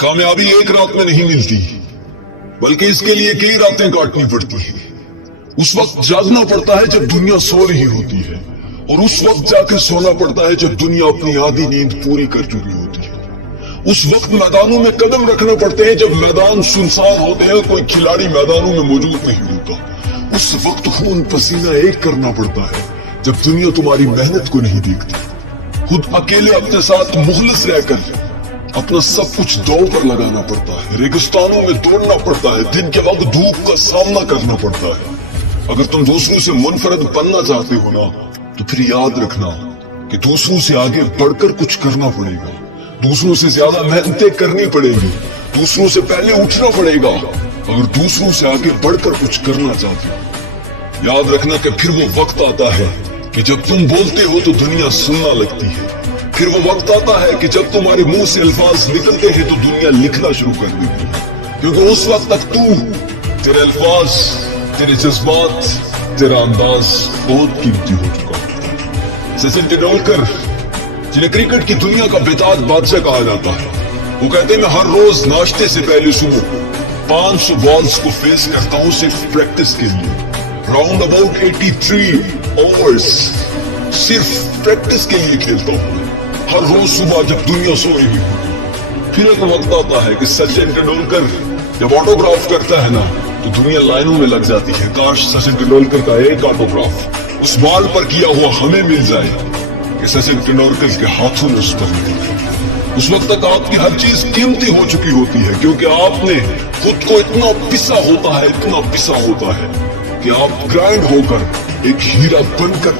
कामयाबी एक रात में नहीं मिलती, बल्कि इसके लिए कई रातें काटनी पड़ती हैं। उस वक्त जागना पड़ता है जब दुनिया सो रही होती है, और उस वक्त जाकर सोना पड़ता है जब दुनिया अपनी आधी नींद पूरी कर चुकी होती है। उस वक्त मैदानों में कदम रखने पड़ते हैं जब मैदान सुनसान होते हैं, कोई खिलाड़ी मैदानों में मौजूद नहीं होता। उस वक्त खून पसीना एक करना पड़ता है जब दुनिया तुम्हारी मेहनत को नहीं देखती। खुद अकेले अपने साथ मुखलिस रहकर अपना सब कुछ दौड़ पर लगाना पड़ता है। रेगिस्तानों में दौड़ना पड़ता है, दिन के वक्त धूप का सामना करना पड़ता है। अगर तुम दूसरों से मुनफरद बनना चाहते हो ना, तो फिर याद रखना कि दूसरों से आगे बढ़कर कुछ करना पड़ेगा, दूसरों से ज्यादा मेहनतें करनी पड़ेगी, दूसरों से पहले उठना पड़ेगा अगर दूसरों से आगे बढ़कर कुछ करना चाहते हो। याद रखना कि फिर वो वक्त आता है कि जब तुम बोलते हो तो दुनिया सुनना लगती है। फिर वो वक्त आता है कि जब तुम्हारे मुंह से अल्फाज निकलते हैं तो दुनिया लिखना शुरू कर देती है, क्योंकि उस वक्त तक तू, तेरे अल्फाज, तेरे जज्बात, तेरा अंदाज बहुत कीमती हो चुका है। सचिन तेंदुलकर, जिन्हें क्रिकेट की दुनिया का बेताज बादशाह कहा जाता है, वो कहते हैं मैं हर रोज नाश्ते से पहले सुबह 500 बॉल्स को फेस करता हूँ सिर्फ प्रैक्टिस के लिए। राउंड अबाउट 83 ओवर्स सिर्फ प्रैक्टिस के लिए खेलता हूँ हर रोज सुबह जब दुनिया सो रही हो। फिर एक वक्त आता है कि सचिन तेंदुलकर जब ऑटोग्राफ करता है ना, तो दुनिया लाइनों में लग जाती है। काश सचिन तेंदुलकर का एक ऑटोग्राफ उस बॉल पर किया हुआ हमें मिल जाए कि सचिन तेंदुलकर के हाथों में उस पर निकले। उस वक्त तक आपकी हर चीज कीमती हो चुकी होती है, क्योंकि आपने खुद को इतना पिसा होता है, इतना पिसा होता है कि आप ग्राइंड होकर एक हीरा बनकर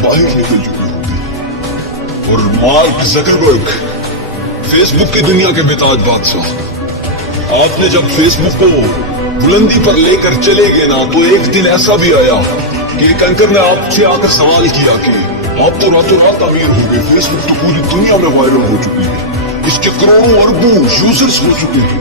बाहर निकल चुके होते हैं। और मार्क जकरबर्ग, फेसबुक की दुनिया के बेताज बादशाह, आपने जब फेसबुक को बुलंदी पर लेकर चले गए ना, तो एक दिन ऐसा भी आया कि एक एंकर ने आपसे आकर सवाल किया कि आप तो रातों रात अमीर हो गए, फेसबुक तो पूरी दुनिया में वायरल हो चुकी है, इसके करोड़ों अरबों यूजर्स हो चुके हैं,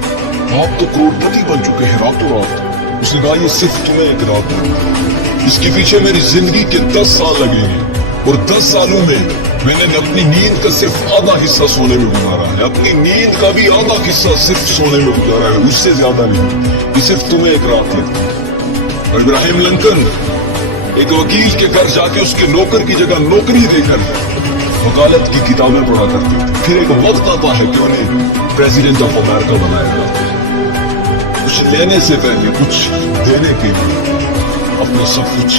आप तो करोड़पति बन चुके हैं रातों रात। उसने कहा ये सिर्फ तुम्हें एक रात है, इसके पीछे मेरी जिंदगी के 10 साल लगेंगे, और 10 सालों में मैंने अपनी नींद का सिर्फ आधा हिस्सा सोने में गुजारा है, अपनी नींद का भी आधा हिस्सा सिर्फ सोने में गुजारा है, उससे ज्यादा नहीं। ये सिर्फ तुम्हें एक रात लगती है। और इब्राहिम लिंकन एक वकील के घर जाके उसके नौकर की जगह नौकरी देकर वकालत की किताबें पढ़ा करते थे। फिर एक वक्त आता है कि उन्हें प्रेसिडेंट ऑफ अमेरिका बनाया जाता है। कुछ लेने से पहले कुछ देने के लिए अपना सब कुछ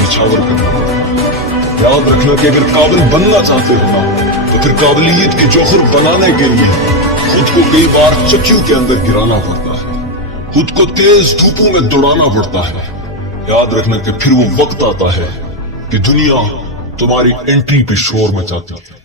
निछावर करना पड़ता है। याद रखना कि अगर काबिल बनना चाहते हो ना, तो फिर काबिलियत के जौहर बनाने के लिए खुद को कई बार चक्कियों के अंदर गिराना पड़ता है, खुद को तेज धूपों में दौड़ाना पड़ता है। याद रखना कि फिर वो वक्त आता है कि दुनिया तुम्हारी एंट्री पे शोर मचाती है।